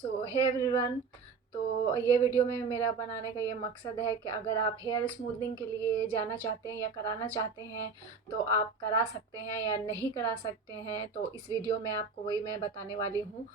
सो hey everyone. तो ये video में मेरा बनाने का ये मकसद है कि अगर आप हेयर स्मूथनिंग के लिए जाना चाहते हैं या कराना चाहते हैं तो आप करा सकते हैं या नहीं करा सकते हैं। तो इस वीडियो में आपको वही मैं बताने वाली हूँ।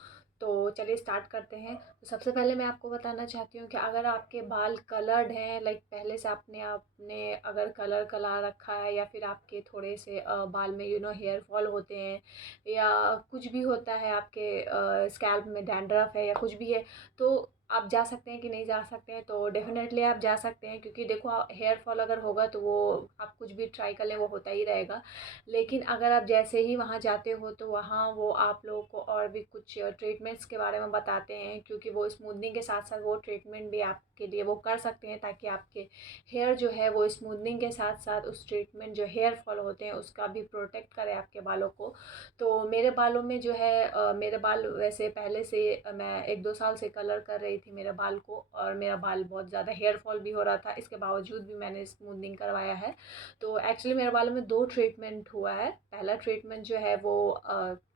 तो चलिए स्टार्ट करते हैं। तो सबसे पहले मैं आपको बताना चाहती हूँ कि अगर आपके बाल कलर्ड हैं, लाइक पहले से आपने आपने अगर कलर करा रखा है या फिर आपके थोड़े से बाल में हेयर फॉल होते हैं या कुछ भी होता है, आपके स्कैल्प में डैंड्रफ है या कुछ भी है, तो आप जा सकते हैं कि नहीं जा सकते हैं। तो डेफिनेटली आप जा सकते हैं, क्योंकि देखो हेयर फॉल अगर होगा तो वो आप कुछ भी ट्राई कर लें वो होता ही रहेगा। लेकिन अगर आप जैसे ही वहाँ जाते हो तो वहाँ वो आप लोगों को और भी कुछ ट्रीटमेंट्स के बारे में बताते हैं, क्योंकि वो स्मूथनिंग के साथ साथ वो ट्रीटमेंट भी आपके लिए वो कर सकते हैं, ताकि आपके हेयर जो है वो स्मूथनिंग के साथ साथ उस ट्रीटमेंट जो हेयर फॉल होते हैं उसका भी प्रोटेक्ट करे आपके बालों को। तो मेरे बालों में जो है मेरे बाल वैसे पहले से मैं 1-2 साल से कलर कर रही थी मेरे बाल को, और मेरा बाल बहुत ज़्यादा हेयर फॉल भी हो रहा था, इसके बावजूद भी मैंने स्मूथनिंग करवाया है। तो एक्चुअली मेरे बालों में 2 ट्रीटमेंट हुआ है। पहला ट्रीटमेंट जो है वो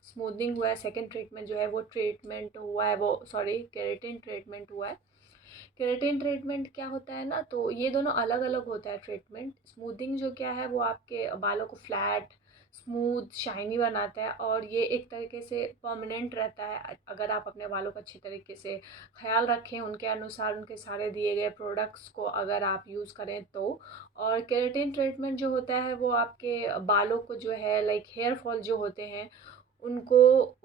स्मूथनिंग हुआ है, सेकंड ट्रीटमेंट जो है वो ट्रीटमेंट हुआ है वो सॉरी केराटिन ट्रीटमेंट हुआ है। केराटिन ट्रीटमेंट क्या होता है ना, तो ये दोनों अलग अलग होता है ट्रीटमेंट। स्मूथिंग जो क्या है वो आपके बालों को फ्लैट स्मूथ शाइनी बनाता है, और ये एक तरीके से परमानेंट रहता है अगर आप अपने बालों का अच्छी तरीके से ख्याल रखें, उनके अनुसार उनके सारे दिए गए प्रोडक्ट्स को अगर आप यूज़ करें तो। और केराटिन ट्रीटमेंट जो होता है वो आपके बालों को जो है लाइक हेयर फॉल जो होते हैं उनको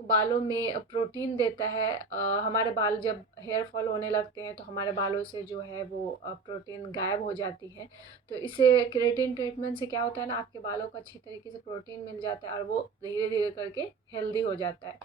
बालों में प्रोटीन देता है। हमारे बाल जब हेयर फॉल होने लगते हैं तो हमारे बालों से जो है वो प्रोटीन गायब हो जाती है। तो इससे केराटिन ट्रीटमेंट से क्या होता है ना, आपके बालों को अच्छी तरीके से प्रोटीन मिल जाता है और वो धीरे धीरे करके हेल्दी हो जाता है।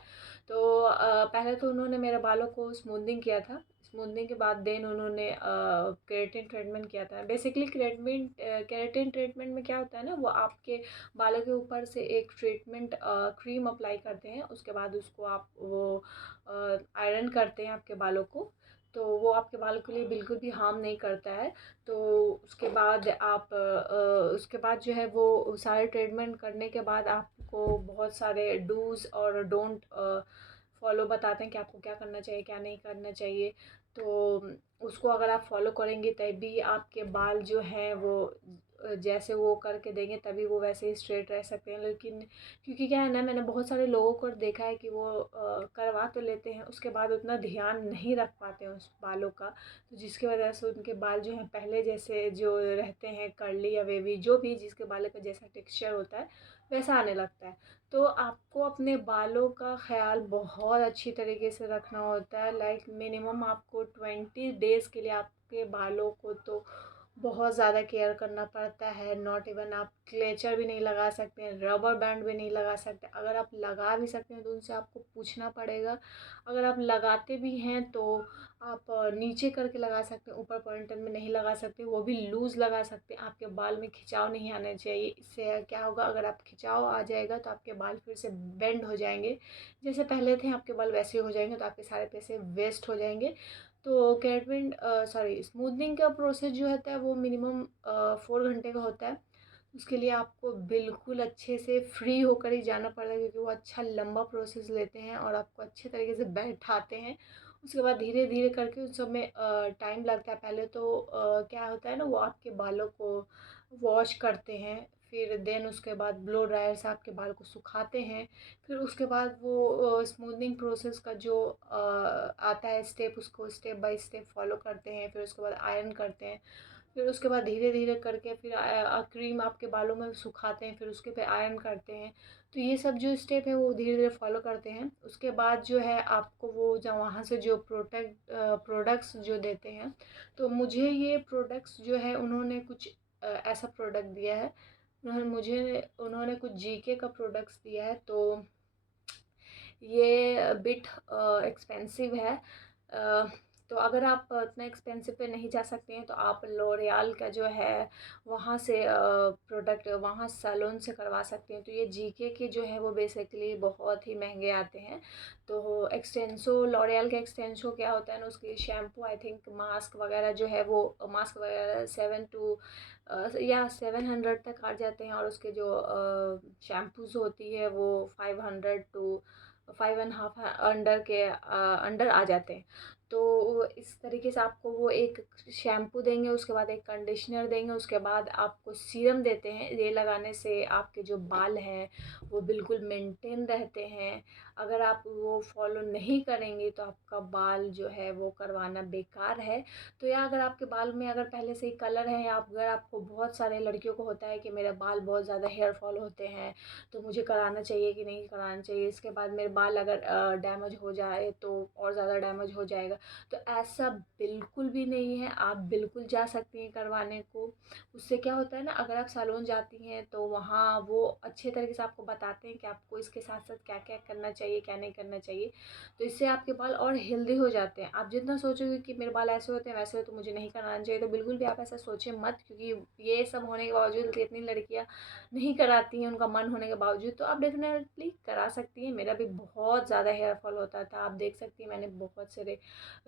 तो पहले तो उन्होंने मेरे बालों को स्मूथनिंग किया था। स्मूथनिंग के बाद देन उन्होंने केराटिन ट्रीटमेंट किया था। बेसिकली केराटिन ट्रीटमेंट में क्या होता है ना, वो आपके बालों के ऊपर से एक ट्रीटमेंट क्रीम अप्लाई करते हैं, उसके बाद उसको आप वो आयरन करते हैं आपके बालों को। तो वो आपके बालों के लिए बिल्कुल भी हार्म नहीं करता है। तो उसके बाद आप उसके बाद जो है वो सारे ट्रीटमेंट करने के बाद आपको बहुत सारे डूज़ और डोंट फॉलो बताते हैं कि आपको क्या करना चाहिए क्या नहीं करना चाहिए। तो उसको अगर आप फॉलो करेंगे तभी आपके बाल जो हैं वो जैसे वो करके देंगे तभी वो वैसे ही स्ट्रेट रह सकते हैं। लेकिन क्योंकि क्या है ना, मैंने बहुत सारे लोगों को देखा है कि वो करवा तो लेते हैं, उसके बाद उतना ध्यान नहीं रख पाते हैं उस बालों का, तो जिसकी वजह से उनके बाल जो हैं पहले जैसे जो रहते हैं कर्ली या वेवी, जो भी जिसके बालों का जैसा टेक्सचर होता है वैसा आने लगता है। तो आपको अपने बालों का ख्याल बहुत अच्छी तरीके से रखना होता है। लाइक मिनिमम आपको 20 डेज़ के लिए आपके बालों को तो बहुत ज़्यादा केयर करना पड़ता है। नॉट इवन आप क्लेचर भी नहीं लगा सकते हैं, रबर बैंड भी नहीं लगा सकते। अगर आप लगा भी सकते हैं तो उनसे आपको पूछना पड़ेगा। अगर आप लगाते भी हैं तो आप नीचे करके लगा सकते हैं, ऊपर पॉइंटर में नहीं लगा सकते, वो भी लूज़ लगा सकते हैं। आपके बाल में खिंचाव नहीं आना चाहिए। इससे क्या होगा, अगर आप खिंचाव आ जाएगा तो आपके बाल फिर से बेंड हो जाएंगे, जैसे पहले थे आपके बाल वैसे हो जाएंगे, तो आपके सारे पैसे वेस्ट हो जाएंगे। तो केराटिन सॉरी स्मूथनिंग का प्रोसेस जो होता है वो मिनिमम 4 घंटे का होता है। उसके लिए आपको बिल्कुल अच्छे से फ्री होकर ही जाना पड़ेगा, क्योंकि वो अच्छा लंबा प्रोसेस लेते हैं और आपको अच्छे तरीके से बैठाते हैं। उसके बाद धीरे धीरे करके उन सब में टाइम लगता है। पहले तो क्या होता है ना, वो आपके बालों को वॉश करते हैं, फिर देन उसके बाद ब्लो ड्रायर से आपके बाल को सुखाते हैं। फिर उसके बाद वो स्मूथनिंग प्रोसेस का जो आता है स्टेप, उसको स्टेप बाय स्टेप फॉलो करते हैं। फिर उसके बाद आयरन करते हैं, फिर उसके बाद धीरे धीरे करके फिर क्रीम आपके बालों में सुखाते हैं, फिर उसके पे आयरन करते हैं। तो ये सब जो स्टेप है वो धीरे धीरे फॉलो करते हैं। उसके बाद जो है आपको वो जब वहाँ से जो प्रोडक्ट्स जो देते हैं, तो मुझे ये प्रोडक्ट्स जो है उन्होंने कुछ ऐसा प्रोडक्ट दिया है। उन्होंने कुछ जीके का प्रोडक्ट्स दिया है। तो ये बिट एक्सपेंसिव है। तो अगर आप इतना एक्सपेंसिव पे नहीं जा सकते हैं तो आप लॉरियल का जो है वहाँ से प्रोडक्ट वहाँ सैलून से करवा सकते हैं। तो ये जीके के जो है वो बेसिकली बहुत ही महंगे आते हैं। तो एक्सटेंसो लॉरियल का एक्सटेंसो क्या होता है ना, उसकी शैम्पू आई थिंक मास्क वगैरह जो है वो मास्क वगैरह 700 तक आ जाते हैं, और उसके जो शैम्पूज़ होती है वो 500 टू 5.5 अंडर के अंडर आ जाते हैं। तो इस तरीके से आपको वो एक शैम्पू देंगे, उसके बाद एक कंडीशनर देंगे, उसके बाद आपको सीरम देते हैं। ये लगाने से आपके जो बाल हैं वो बिल्कुल मेंटेन रहते हैं। अगर आप वो फॉलो नहीं करेंगे तो आपका बाल जो है वो करवाना बेकार है। तो या अगर आपके बाल में अगर पहले से ही कलर है, या अगर आपको बहुत सारे लड़कियों को होता है कि मेरे बाल बहुत ज़्यादा हेयर फॉल होते हैं तो मुझे कराना चाहिए कि नहीं कराना चाहिए, इसके बाद मेरे बाल अगर डैमेज हो जाए तो और ज़्यादा डैमेज हो जाएगा, तो ऐसा बिल्कुल भी नहीं है। आप बिल्कुल जा सकती हैं करवाने को। उससे क्या होता है ना, अगर आप सैलून जाती हैं तो वहाँ वो अच्छे तरीके से आपको बताते हैं कि आपको इसके साथ साथ क्या क्या करना चाहिए, क्या नहीं करना चाहिए। तो इससे आपके बाल और हेल्दी हो जाते हैं। आप जितना सोचोगे कि मेरे बाल ऐसे होते हैं वैसे हो तो मुझे नहीं कराना चाहिए, तो बिल्कुल भी आप ऐसा सोचें मत, क्योंकि ये सब होने के बावजूद कितनी लड़कियाँ नहीं कराती हैं उनका मन होने के बावजूद। तो आप डेफिनेटली करा सकती हैं। मेरा भी बहुत ज़्यादा हेयर फॉल होता था, आप देख सकती हैं मैंने बहुत सारे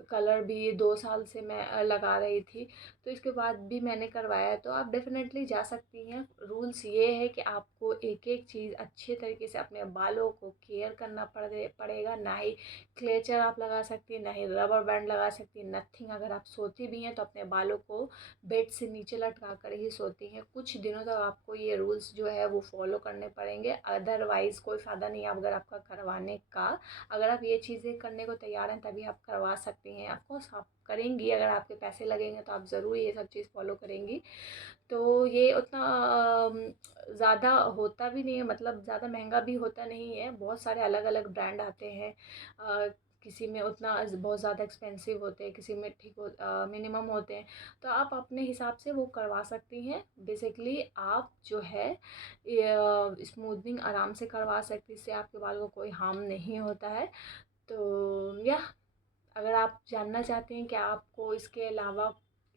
कलर भी 2 साल से मैं लगा रही थी, तो इसके बाद भी मैंने करवाया। तो आप डेफिनेटली जा सकती हैं। रूल्स ये है कि आपको एक एक चीज़ अच्छे तरीके से अपने बालों को केयर करना पड़ेगा। ना ही क्लेचर आप लगा सकती हैं, ना ही रबर बैंड लगा सकती हैं, नथिंग। अगर आप सोती भी हैं तो अपने बालों को बेड से नीचे लटका कर ही सोती हैं। कुछ दिनों तक आपको ये रूल्स जो है वो फॉलो करने पड़ेंगे, अदरवाइज़ कोई फ़ायदा नहीं है अगर आपका करवाने का। अगर आप ये चीज़ें करने को तैयार हैं तभी आप करवा सकती हैं। ऑफकोर्स आप करेंगी, अगर आपके पैसे लगेंगे तो आप ज़रूर ये सब चीज़ फॉलो करेंगी। तो ये उतना ज़्यादा होता भी नहीं है, मतलब ज़्यादा महंगा भी होता नहीं है। बहुत सारे अलग अलग ब्रांड आते हैं। किसी में उतना बहुत ज़्यादा एक्सपेंसिव होते हैं, किसी में ठीक हो मिनिमम होते हैं। तो आप अपने हिसाब से वो करवा सकती हैं। बेसिकली आप जो है स्मूथनिंग आराम से करवा सकती हैं, इससे आपके बाल को कोई हार्म नहीं होता है। तो या अगर आप जानना चाहते हैं कि आपको इसके अलावा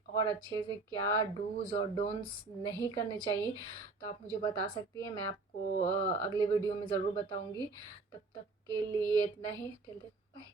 और अच्छे से क्या डूज़ और डोंट्स नहीं करने चाहिए तो आप मुझे बता सकती हैं। मैं आपको अगले वीडियो में ज़रूर बताऊंगी। तब तक के लिए इतना ही। Till then bye.